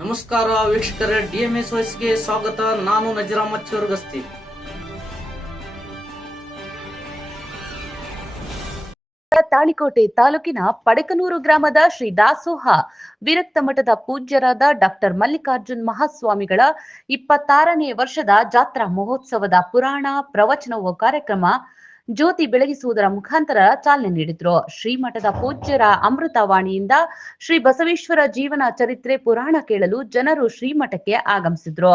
ನಮಸ್ಕಾರ ವೀಕ್ಷಕರೇ, DMS ವಾಯ್ಸ್ಗೆ ಸ್ವಾಗತ. ನಾನು ನಜೀರ್ ಅಹ್ಮದ್ ಚೋರ್ಗಸ್ತಿ. ತಾಳಿಕೋಟೆ ತಾಲೂಕಿನ ಪಡಕನೂರು ಗ್ರಾಮದ ಶ್ರೀ ದಾಸೋಹ ವಿರಕ್ತ ಮಠದ ಪೂಜ್ಯರಾದ ಡಾಕ್ಟರ್ ಮಲ್ಲಿಕಾರ್ಜುನ್ ಮಹಾಸ್ವಾಮಿಗಳ 26ನೇ ವರ್ಷದ ಜಾತ್ರಾ ಮಹೋತ್ಸವದ ಪುರಾಣ ಪ್ರವಚನವ ಕಾರ್ಯಕ್ರಮ ಜ್ಯೋತಿ ಬೆಳಗಿಸುವುದರ ಮುಖಾಂತರ ಚಾಲನೆ ನೀಡಿದ್ರು. ಶ್ರೀಮಠದ ಪೂಜ್ಯರ ಅಮೃತವಾಣಿಯಿಂದ ಶ್ರೀ ಬಸವೇಶ್ವರ ಜೀವನ ಚರಿತ್ರೆ ಪುರಾಣ ಕೇಳಲು ಜನರು ಶ್ರೀಮಠಕ್ಕೆ ಆಗಮಿಸಿದ್ರು.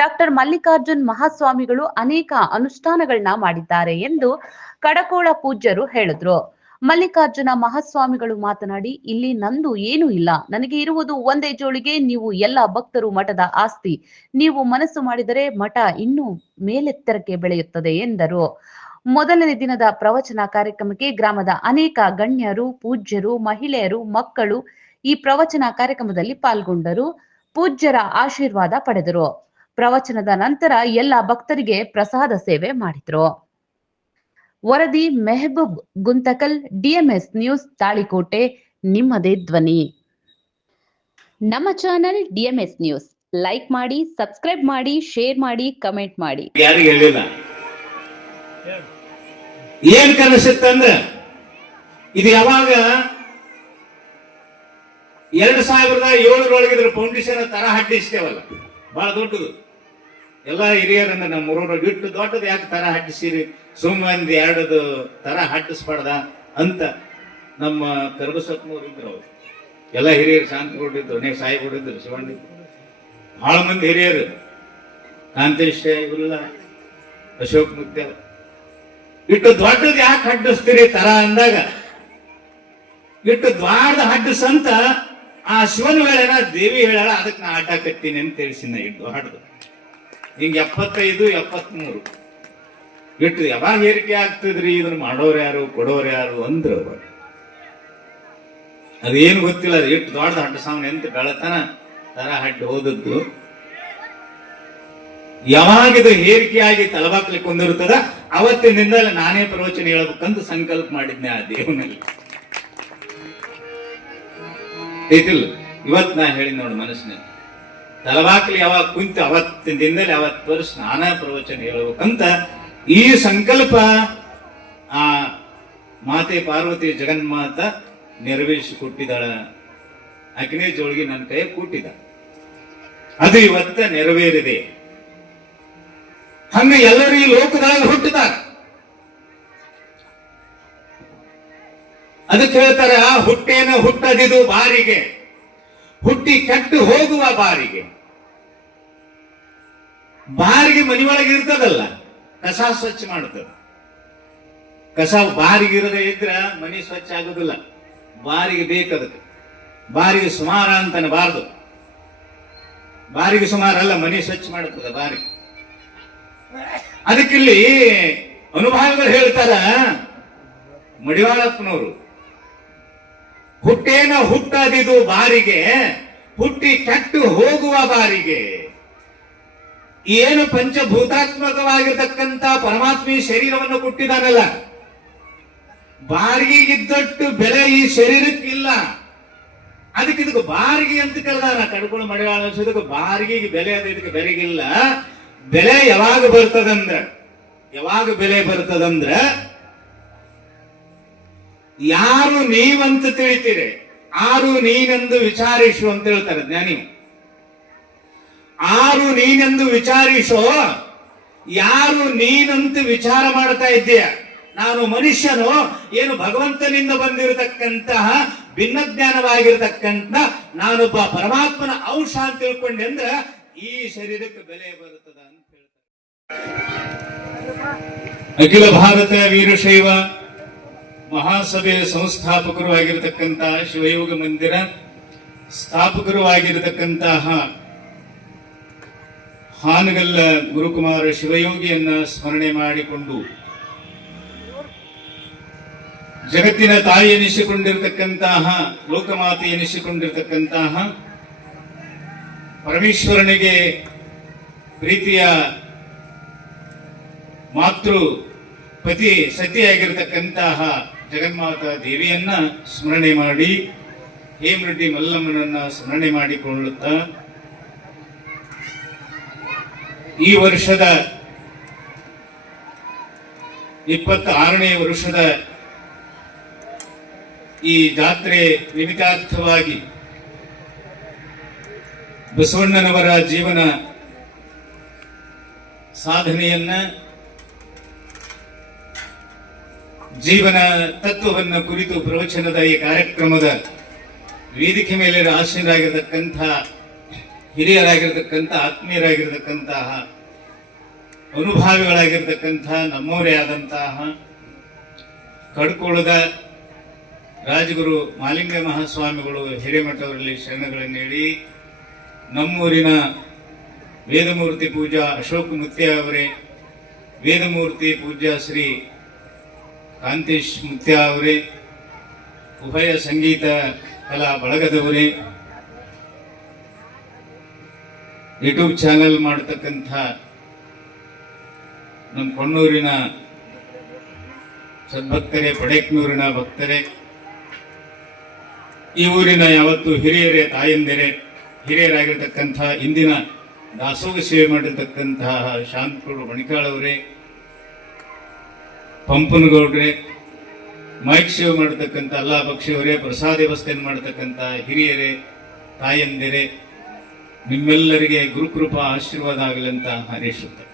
ಡಾಕ್ಟರ್ ಮಲ್ಲಿಕಾರ್ಜುನ್ ಮಹಾಸ್ವಾಮಿಗಳು ಅನೇಕ ಅನುಷ್ಠಾನಗಳನ್ನ ಮಾಡಿದ್ದಾರೆ ಎಂದು ಕಡಕೋಳ ಪೂಜ್ಯರು ಹೇಳಿದ್ರು. ಮಲ್ಲಿಕಾರ್ಜುನ ಮಹಾಸ್ವಾಮಿಗಳು ಮಾತನಾಡಿ, ಇಲ್ಲಿ ನಂದು ಏನೂ ಇಲ್ಲ, ನನಗೆ ಇರುವುದು ಒಂದೇ ಜೋಳಿಗೆ. ನೀವು ಎಲ್ಲ ಭಕ್ತರು ಮಠದ ಆಸ್ತಿ. ನೀವು ಮನಸ್ಸು ಮಾಡಿದರೆ ಮಠ ಇನ್ನೂ ಮೇಲೆತ್ತರಕ್ಕೆ ಬೆಳೆಯುತ್ತದೆ ಎಂದರು. ಮೊದಲನೇ ದಿನದ ಪ್ರವಚನ ಕಾರ್ಯಕ್ರಮಕ್ಕೆ ಗ್ರಾಮದ ಅನೇಕ ಗಣ್ಯರು, ಪೂಜ್ಯರು, ಮಹಿಳೆಯರು, ಮಕ್ಕಳು ಈ ಪ್ರವಚನ ಕಾರ್ಯಕ್ರಮದಲ್ಲಿ ಪಾಲ್ಗೊಂಡರು. ಪೂಜ್ಯರ ಆಶೀರ್ವಾದ ಪಡೆದರು. ಪ್ರವಚನದ ನಂತರ ಎಲ್ಲ ಭಕ್ತರಿಗೆ ಪ್ರಸಾದ ಸೇವೆ ಮಾಡಿದ್ರು. ವರದಿ ಮೆಹಬೂಬ್ ಗುಂತಕಲ್, DMS ನ್ಯೂಸ್, ತಾಳಿಕೋಟೆ. ನಿಮ್ಮದೇ ಧ್ವನಿ. ನಮ್ಮ ಚಾನೆಲ್ DMS ನ್ಯೂಸ್ ಲೈಕ್ ಮಾಡಿ, ಸಬ್ಸ್ಕ್ರೈಬ್ ಮಾಡಿ, ಶೇರ್ ಮಾಡಿ, ಕಮೆಂಟ್ ಮಾಡಿ. ಯಾರಿಗೆ ಹೇಳಿಲ್ಲ. ಏನ್ ಕನಸಿತ್ತಂದ್ರ ಇದು ಯಾವಾಗ 2007 ಇದ್ರ ಫೌಂಡೇಶನ್ ತರ ಹಟ್ಟಿಸ್ತೇವಲ್ಲ, ಬಹಳ ದೊಡ್ಡದು. ಎಲ್ಲ ಹಿರಿಯರನ್ನ ನಮ್ಮ ಊರೊಳಗೆ ಇಟ್ಟು ದೊಡ್ಡದು ಯಾಕೆ ತರ ಹಟ್ಟಿಸಿರಿ, ಸುಮ್ಮಂದಿ ಎರಡದು ತರ ಹಟ್ಟಿಸ್ಬಾರ್ದ ಅಂತ ನಮ್ಮ ಕರ್ಬಸತ್ನವ್ರು ಇದ್ರು. ಅವ್ರು ಎಲ್ಲ ಹಿರಿಯರು, ಶಾಂತಗೊಂಡಿದ್ರು, ಅನೇಕ ಸಾಯಿಗೊಂಡಿದ್ರು, ಶಿವಣ್ಣ, ಬಹಳ ಮಂದಿ ಹಿರಿಯರು, ಕಾಂತೇಶ, ಇವರೆಲ್ಲ, ಅಶೋಕ್ ಮುತ್ಯ. ಇಟ್ಟು ದೊಡ್ಡದು ಯಾಕೆ ಹಡ್ಡಿಸ್ತೀರಿ ತರ ಅಂದಾಗ, ಇಟ್ಟು ದ್ವಾರದ ಹಡ್ಡಿಸಂತ ಆ ಶಿವನ ಹೇಳ, ದೇವಿ ಹೇಳ, ಅದಕ್ಕೆ ನಾ ಆಟಾಕತ್ತೀನಿ ಅಂತ ತಿಳಿಸಿನ. ಇಟ್ಟು ದೊಡ್ಡದು ಹಿಂಗ 75, 73 ಇಟ್ಟು ಯಾವಾಗ ಏರಿಕೆ ಆಗ್ತದ್ರಿ, ಇದನ್ನ ಮಾಡೋರು ಯಾರು, ಕೊಡೋರು ಯಾರು ಅಂದ್ರು. ಅದೇನು ಗೊತ್ತಿಲ್ಲ. ಅದು ಇಟ್ಟು ದೊಡ್ಡ ಹಡ್ಡ ಸಾವನ್ ಎಂತ ಬೆಳತನ ತರ ಹಡ್ಡು ಹೋದದ್ದು. ಯಾವಾಗಿದು ಹೇರಿಕೆಯಾಗಿ ತಲಬಾಕ್ಲಿಕ್ಕೆ ಹೊಂದಿರ್ತದ ಅವತ್ತಿನಿಂದಲೇ ನಾನೇ ಪ್ರವಚನ ಹೇಳ್ಬೇಕಂತ ಸಂಕಲ್ಪ ಮಾಡಿದ್ನೆ ಆ ದೇವನಲ್ಲಿ. ಐತಿಲ್ಲ, ಇವತ್ ನಾ ಹೇಳಿ ನೋಡಿ ಮನಸ್ಸಿನಲ್ಲಿ, ತಲಬಾಕ್ಲಿ ಯಾವಾಗ ಕುಂತ ಅವತ್ತಿನಿಂದಲೇ ಅವತ್ತು ವರ್ಷ ನಾನಾ ಪ್ರವಚನ ಹೇಳ್ಬೇಕಂತ ಈ ಸಂಕಲ್ಪ ಆ ಮಾತೆ ಪಾರ್ವತಿ ಜಗನ್ಮಾತ ನೆರವೇರಿಸಿ ಕೊಟ್ಟಿದ್ದಾಳ. ಅಗ್ನಿ ಜೋಳಿಗೆ ನನ್ನ ಕೈ ಕೊಟ್ಟಿದ್ದ, ಅದು ಇವತ್ತ ನೆರವೇರಿದೆ. ಹಂಗ ಎಲ್ಲರೂ ಈ ಲೋಕದಾಗ ಹುಟ್ಟಿದಾರ. ಅದಕ್ಕೆ ಹೇಳ್ತಾರ, ಹುಟ್ಟೇನ ಹುಟ್ಟದಿದು ಬಾರಿಗೆ, ಹುಟ್ಟಿ ಕೆಟ್ಟು ಹೋಗುವ ಬಾರಿಗೆ. ಬಾರಿಗೆ ಮನೆಯೊಳಗೆ ಇರ್ತದಲ್ಲ, ಕಸ ಸ್ವಚ್ಛ ಮಾಡುತ್ತದೆ. ಕಸ ಬಾರಿಗೆ ಇರದೇ ಇದ್ರ ಮನೆ ಸ್ವಚ್ಛ ಆಗುದಿಲ್ಲ. ಬಾರಿಗೆ ಬೇಕದಕ್ಕೆ. ಬಾರಿಗೆ ಸುಮಾರ ಅಂತನಬಾರ್ದು. ಬಾರಿಗೆ ಸುಮಾರಲ್ಲ, ಮನೆ ಸ್ವಚ್ಛ ಮಾಡುತ್ತದೆ ಬಾರಿಗೆ. ಅದಕ್ಕಿಲ್ಲಿ ಅನುಭವಗಳು ಹೇಳ್ತಾರ ಮಡಿವಾಳಪ್ಪನವರು, ಹುಟ್ಟೇನ ಹುಟ್ಟದಿದು ಬಾರಿಗೆ, ಹುಟ್ಟಿ ಕೆಟ್ಟು ಹೋಗುವ ಬಾರಿಗೆ. ಏನು ಪಂಚಭೂತಾತ್ಮಕವಾಗಿರ್ತಕ್ಕಂಥ ಪರಮಾತ್ಮಿ ಶರೀರವನ್ನು ಕೊಟ್ಟಿದ್ದಾನಲ್ಲ, ಬಾರಿಗೆಗಿದ್ದಟ್ಟು ಬೆಲೆ ಈ ಶರೀರಕ್ಕಿಲ್ಲ. ಅದಕ್ಕೆ ಇದಕ್ಕೆ ಬಾರಿಗೆ ಅಂತ ಕರೆದಾನ. ಕಡ್ಕೊಂಡು ಮಡಿವಾಳ ಇದಕ್ಕೆ ಬಾರಿಗೆಗೆ ಬೆಲೆ ಅದ, ಇದಕ್ಕೆ ಬೆಲೆಗಿಲ್ಲ. ಬೆಲೆ ಯಾವಾಗ ಬರ್ತದಂದ್ರ, ಯಾವಾಗ ಬೆಲೆ ಬರ್ತದಂದ್ರ, ಯಾರು ನೀವಂತ ತಿಳಿತೀರಿ, ಆರು ನೀನೆಂದು ವಿಚಾರಿಸು ಅಂತ ಹೇಳ್ತಾರೆ ಜ್ಞಾನಿ. ಆರು ನೀನೆಂದು ವಿಚಾರಿಸೋ, ಯಾರು ನೀನಂತ ವಿಚಾರ ಮಾಡ್ತಾ ಇದ್ದೀಯ, ನಾನು ಮನುಷ್ಯನು, ಏನು ಭಗವಂತನಿಂದ ಬಂದಿರತಕ್ಕಂತಹ ಭಿನ್ನ ಜ್ಞಾನವಾಗಿರತಕ್ಕಂತ ನಾನೊಬ್ಬ ಪರಮಾತ್ಮನ ಅಂಶ ಅಂತ ತಿಳ್ಕೊಂಡೆ ಅಂದ್ರ ಈ ಶರೀರಕ್ಕೆ ಬೆಲೆ ಬರುತ್ತದ ಅಂತ ಹೇಳ್ತಾರೆ. ಅಖಿಲ ಭಾರತ ವೀರಶೈವ ಮಹಾಸಭೆ ಸಂಸ್ಥಾಪಕರು ಆಗಿರತಕ್ಕಂತಹ ಶಿವಯೋಗ ಮಂದಿರ ಸ್ಥಾಪಕರು ಆಗಿರತಕ್ಕಂತಹ ಹಾನಗಲ್ಲ ಗುರುಕುಮಾರ ಶಿವಯೋಗಿಯನ್ನ ಸ್ಮರಣೆ ಮಾಡಿಕೊಂಡು ಜಗತ್ತಿನ ತಾಯಿ ಎನಿಸಿಕೊಂಡಿರತಕ್ಕಂತಹ, ಲೋಕಮಾತೆ ಎನಿಸಿಕೊಂಡಿರತಕ್ಕಂತಹ ಪರಮೇಶ್ವರನಿಗೆ ಪ್ರೀತಿಯ ಮಾತೃ ಪತಿ ಸತಿಯಾಗಿರತಕ್ಕಂತಹ ಜಗನ್ಮಾತಾ ದೇವಿಯನ್ನ ಸ್ಮರಣೆ ಮಾಡಿ, ಹೇಮರೆಡ್ಡಿ ಮಲ್ಲಮ್ಮನನ್ನ ಸ್ಮರಣೆ ಮಾಡಿಕೊಳ್ಳುತ್ತಾ ಈ ವರ್ಷದ 26ನೇ ವರ್ಷದ ಈ ಜಾತ್ರೆ ನಿಮಿತ್ತಾರ್ಥವಾಗಿ ಬಸವಣ್ಣನವರ ಜೀವನ ಸಾಧನೆಯನ್ನ, ಜೀವನ ತತ್ವವನ್ನು ಕುರಿತು ಪ್ರವಚನದ ಈ ಕಾರ್ಯಕ್ರಮದ ವೇದಿಕೆ ಮೇಲೆ ಆಸೀನರಾಗಿರತಕ್ಕಂಥ ಹಿರಿಯರಾಗಿರ್ತಕ್ಕಂಥ ಆತ್ಮೀಯರಾಗಿರ್ತಕ್ಕಂತಹ ಅನುಭಾವಿಗಳಾಗಿರ್ತಕ್ಕಂಥ ನಮ್ಮವರೇ ಆದಂತಹ ಕಡ್ಕೋಳದ ರಾಜಗುರು ಮಾಲಿಂಗ ಮಹಾಸ್ವಾಮಿಗಳು ಹಿರೇಮಠವರಲ್ಲಿ ಶರಣಗಳನ್ನು ನೀಡಿ, ನಮ್ಮೂರಿನ ವೇದಮೂರ್ತಿ ಪೂಜಾ ಅಶೋಕ್ ಮುತ್ಯ ಅವರೇ, ವೇದಮೂರ್ತಿ ಪೂಜ್ಯ ಶ್ರೀ ಕಾಂತೇಶ್ ಮುತ್ಯ ಅವರೇ, ಉಭಯ ಸಂಗೀತ ಕಲಾ ಬಳಗದವರೇ, ಯೂಟ್ಯೂಬ್ ಚಾನೆಲ್ ಮಾಡತಕ್ಕಂಥ ನಮ್ಮ ಕೊಣ್ಣೂರಿನ ಸದ್ಭಕ್ತರೇ, ಪಡೇಕ್ನೂರಿನ ಭಕ್ತರೇ, ಈ ಊರಿನ ಯಾವತ್ತು ಹಿರಿಯರೇ, ತಾಯಂದಿರೇ, ಹಿರಿಯರಾಗಿರ್ತಕ್ಕಂಥ ಇಂದಿನ ದಾಸೋಹ ಸೇವೆ ಮಾಡಿರ್ತಕ್ಕಂತಹ ಶಾಂತಗೌಡರು ಬಣಿಕಾಳ್ ಅವರೇ, ಪಂಪನಗೌಡ್ರೆ, ಮೈಕ್ ಸೇವೆ ಮಾಡತಕ್ಕಂಥ ಅಲ್ಲಾ ಬಕ್ಷಿಯವರೇ, ಪ್ರಸಾದ ವ್ಯವಸ್ಥೆಯನ್ನು ಮಾಡತಕ್ಕಂಥ ಹಿರಿಯರೇ, ತಾಯಂದಿರೇ, ನಿಮ್ಮೆಲ್ಲರಿಗೆ ಗುರುಕೃಪಾ ಆಶೀರ್ವಾದ ಆಗಲಿ ಅಂತ ಹಾರೈಸುತ್ತೆ.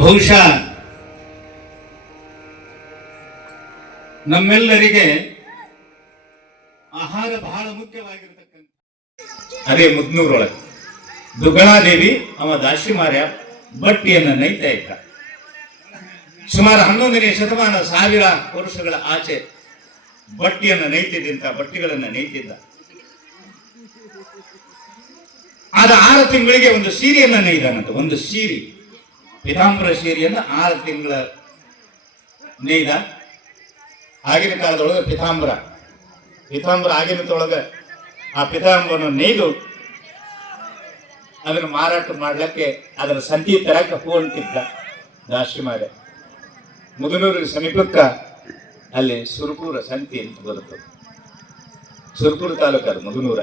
ಬಹುಶಃ ನಮ್ಮೆಲ್ಲರಿಗೆ ಆಹಾರ ಬಹಳ ಮುಖ್ಯವಾಗಿರ್ತಕ್ಕಂಥ ಅದೇ ಮುದ್ನೂರೊಳಗೆ ದುಗ್ಗಳಾದೇವಿ ಅವ ದಾಶಿಮಾರ್ಯ ಬಟ್ಟಿಯನ್ನು ನೈತಾ ಇದ್ದ. ಸುಮಾರು 11ನೇ ಶತಮಾನ, 1000 ವರ್ಷಗಳ ಆಚೆ ಬಟ್ಟಿಯನ್ನು ನೈತಿದ್ದಂತ ಬಟ್ಟಿಗಳನ್ನು ನೈತಿದ್ದ. ಆದ 6 ತಿಂಗಳಿಗೆ ಒಂದು ಸೀರೆಯನ್ನ ನೇಯ್ದಾನಂತ. ಒಂದು ಸೀರೆ, ಪಿತಾಂಬರ ಸೀರೆಯನ್ನು 6 ತಿಂಗಳ ನೇಯ್ದ. ಆಗಿನ ಕಾಲದೊಳಗೆ ಪಿತಾಂಬರ ಆಗಿನದೊಳಗೆ ಆ ಪಿತಾಂಬರನ್ನು ನೇಯ್ದು ಅದನ್ನು ಮಾರಾಟ ಮಾಡ್ಲಿಕ್ಕೆ ಅದರ ಸಂತಿ ತರಕ್ಕೆ ಹೋಗ್ತಿದ್ದ ದಾಶಿಮಾರ್ಯ. ಮುದನೂರಿಗೆ ಸಮೀಪಕ್ಕ ಅಲ್ಲಿ ಸುರಪುರ ಸಂತಿ ಅಂತ ಬರುತ್ತದೆ. ಸುರಪುರ ತಾಲೂಕು ಅದು ಮುದನೂರ.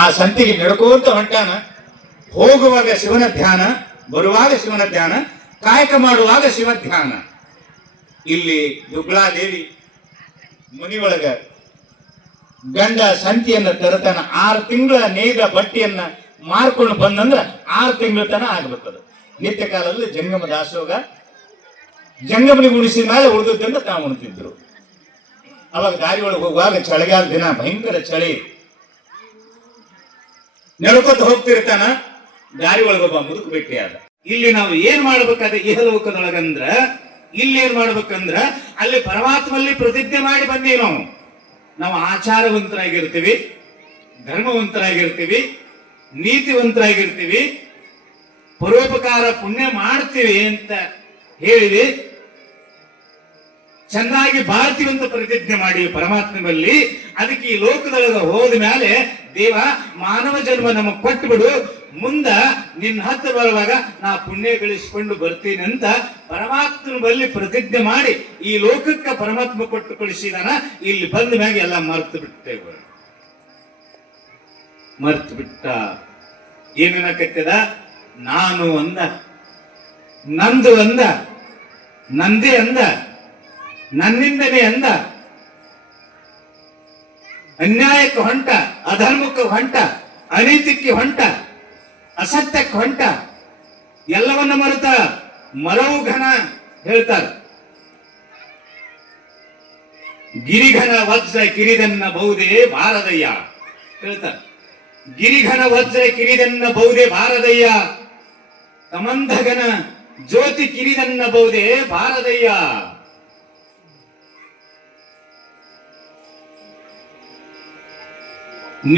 ಆ ಸಂತಿಗೆ ನಡ್ಕೋತ ಹೊಂಟಾನ. ಹೋಗುವಾಗ ಶಿವನ ಧ್ಯಾನ, ಬರುವಾಗ ಶಿವನ ಧ್ಯಾನ, ಕಾಯಕ ಮಾಡುವಾಗ ಶಿವ ಧ್ಯಾನ. ಇಲ್ಲಿ ದುಗ್ಗಳಾದೇವಿ ಮುನಿಯೊಳಗ ಗಂಡ ಸಂತಿಯನ್ನ ತರತನ 6 ತಿಂಗಳ ನೇಯ್ದ ಬಟ್ಟೆಯನ್ನ ಮಾರ್ಕೊಂಡು ಬಂದಂದ್ರ 6 ತಿಂಗಳ ತನ ಆಗ್ಬೇಕದು. ನಿತ್ಯ ಕಾಲದಲ್ಲಿ ಜಂಗಮ ದಾಸೋಗ, ಜಂಗಮನಿ ಗುಣಿಸಿದ ಮೇಲೆ ಉಳಿದದ್ದನ್ನು ತಾವು ಉಣ್ತಿದ್ರು. ಅವಾಗ ದಾರಿ ಒಳಗೆ ಹೋಗುವಾಗ ಚಳಿಗಾಲ ದಿನ, ಭಯಂಕರ ಚಳಿ, ನೆಡ್ಕೊತ ಹೋಗ್ತಿರ್ತಾನ. ದಾರಿ ಒಳಗೊಬ್ಬ ಮುದುಕು ಭೇಟಿಯಾದ. ಇಲ್ಲಿ ನಾವು ಏನ್ ಮಾಡ್ಬೇಕಾದ್ರೆ ಇಹಲೋಕದೊಳಗಂದ್ರ, ಇಲ್ಲಿ ಏನ್ ಮಾಡ್ಬೇಕಂದ್ರ ಅಲ್ಲಿ ಪರಮಾತ್ಮಲ್ಲಿ ಪ್ರತಿಜ್ಞೆ ಮಾಡಿ ಬಂದೀವಿ. ನಾವು ಆಚಾರವಂತರಾಗಿರ್ತೀವಿ, ಧರ್ಮವಂತರಾಗಿರ್ತೀವಿ, ನೀತಿವಂತರಾಗಿರ್ತೀವಿ, ಪರೋಪಕಾರ ಪುಣ್ಯ ಮಾಡ್ತೀವಿ ಅಂತ ಹೇಳಿವಿ, ಚೆನ್ನಾಗಿ ಬಾಳ್ತೀವಿ ಅಂತ ಪ್ರತಿಜ್ಞೆ ಮಾಡಿ ಪರಮಾತ್ಮನಲ್ಲಿ. ಅದಕ್ಕೆ ಈ ಲೋಕದೊಳಗೆ ಹೋದ ಮೇಲೆ ದೇವ ಮಾನವ ಜನ್ಮ ನಮಗ್ ಕೊಟ್ಟು ಬಿಡು, ಮುಂದ ನಿನ್ನ ಹತ್ರ ಬರುವಾಗ ನಾ ಪುಣ್ಯ ಗಳಿಸಿಕೊಂಡು ಬರ್ತೀನಿ ಅಂತ ಪರಮಾತ್ಮನ ಬಳಿ ಪ್ರತಿಜ್ಞೆ ಮಾಡಿ ಈ ಲೋಕಕ್ಕೆ ಪರಮಾತ್ಮ ಕೊಟ್ಟು ಕಳಿಸಿದಾನ. ಇಲ್ಲಿ ಬಂದ ಮ್ಯಾಗ ಎಲ್ಲ ಮರ್ತು ಬಿಟ್ಟೇವೆ. ಮರ್ತು ಬಿಟ್ಟ. ಏನೇನಕತ್ತದ? ನಾನು ಅಂದ, ನಂದು ಅಂದ, ನಂದೇ ಅಂದ, ನನ್ನಿಂದನೇ ಅಂದ, ಅನ್ಯಾಯಕ್ಕೆ ಹೊಂಟ, ಅಧರ್ಮಕ್ಕೆ ಹೊಂಟ, ಅನೀತಿಕ್ಕೆ ಹೊಂಟ, ಅಸತ್ಯಕ್ಕೆ ಹೊಂಟ, ಎಲ್ಲವನ್ನ ಮರೆತ ಮರವು ಘನ ಹೇಳ್ತಾರ. ಗಿರಿಘನ ವಜ್ರ ಕಿರಿದನ್ನ ಬಹುದೇ ಭಾರದಯ್ಯ ಹೇಳ್ತಾರ. ಗಿರಿಘನ ವಜ್ರ ಕಿರಿದನ್ನ ಬಹುದೇ ಭಾರದಯ್ಯ, ಕಮಂಧಗನ ಜ್ಯೋತಿ ಕಿರಿದನ್ನ ಬಹುದೇ ಭಾರದಯ್ಯ.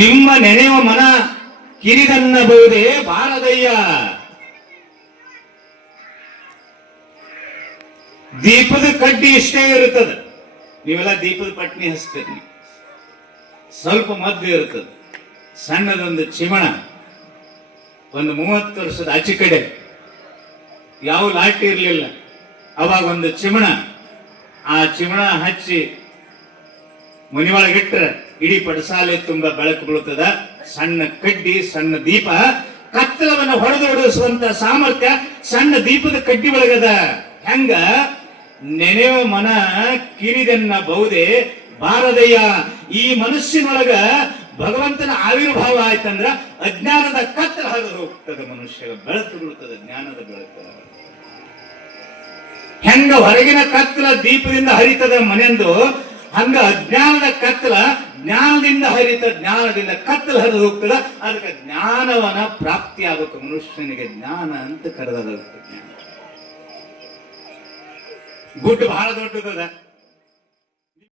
ನಿಮ್ಮ ನೆನೆಯುವ ಮನ ಕಿರಿದನ್ನಬಹುದೇ ಭಾರದಯ್ಯ. ದೀಪದ ಕಡ್ಡಿ ಇಷ್ಟೇ ಇರುತ್ತದೆ. ನೀವೆಲ್ಲ ದೀಪದ ಪಟ್ನಿ ಹಚ್ತೀರಿ, ಸ್ವಲ್ಪ ಮದ್ದು ಇರ್ತದೆ. ಸಣ್ಣದೊಂದು ಚಿಮಣ, ಒಂದು 30 ವರ್ಷದ ಆಚೆ ಕಡೆ ಯಾವ ಲಾಟಿ ಇರಲಿಲ್ಲ. ಅವಾಗ ಒಂದು ಚಿಮಣ, ಆ ಚಿಮಣ ಹಚ್ಚಿ ಮನೆಯೊಳಗಿಟ್ರೆ ಇಡೀ ಪಡಸಾಲೆ ತುಂಬಾ ಬೆಳಕು ಬೀಳುತ್ತದ. ಸಣ್ಣ ಕಡ್ಡಿ, ಸಣ್ಣ ದೀಪ ಕತ್ತಲವನ್ನು ಹೊಡೆದೋಡಿಸುವಂತ ಸಾಮರ್ಥ್ಯ ಸಣ್ಣ ದೀಪದ ಕಡ್ಡಿ ಒಳಗದ. ಹೆಂಗ ನೆನೆವ ಮನ ಕಿರಿದನ್ನ ಬಹುದೇ ಬಾರದಯ್ಯ. ಈ ಮನುಷ್ಯನೊಳಗ ಭಗವಂತನ ಆವಿರ್ಭಾವ ಆಯ್ತಂದ್ರ ಅಜ್ಞಾನದ ಕತ್ತಲ ಹರಿದು ಹೋಗ್ತದೆ. ಮನುಷ್ಯ ಬೆಳಕು ಬೀಳುತ್ತದೆ, ಜ್ಞಾನದ ಬೆಳಕು. ಹೆಂಗ ಹೊರಗಿನ ಕತ್ತಲ ದೀಪದಿಂದ ಹರಿತದ ಮನೆಯಂದು, ಹಂಗ ಅಜ್ಞಾನದ ಕತ್ತಲ ಜ್ಞಾನದಿಂದ ಹರಿತ, ಜ್ಞಾನದಿಂದ ಕತ್ತಲ ಹರಿದು ಹೋಗ್ತದ. ಅದಕ್ಕೆ ಜ್ಞಾನವನ್ನ ಪ್ರಾಪ್ತಿ ಆಗಬೇಕು. ಮನುಷ್ಯನಿಗೆ ಜ್ಞಾನ ಅಂತ ಕರೆದ ಜ್ಞಾನ. ಗುಡ್ಡ ಬಹಳ ದೊಡ್ಡದ.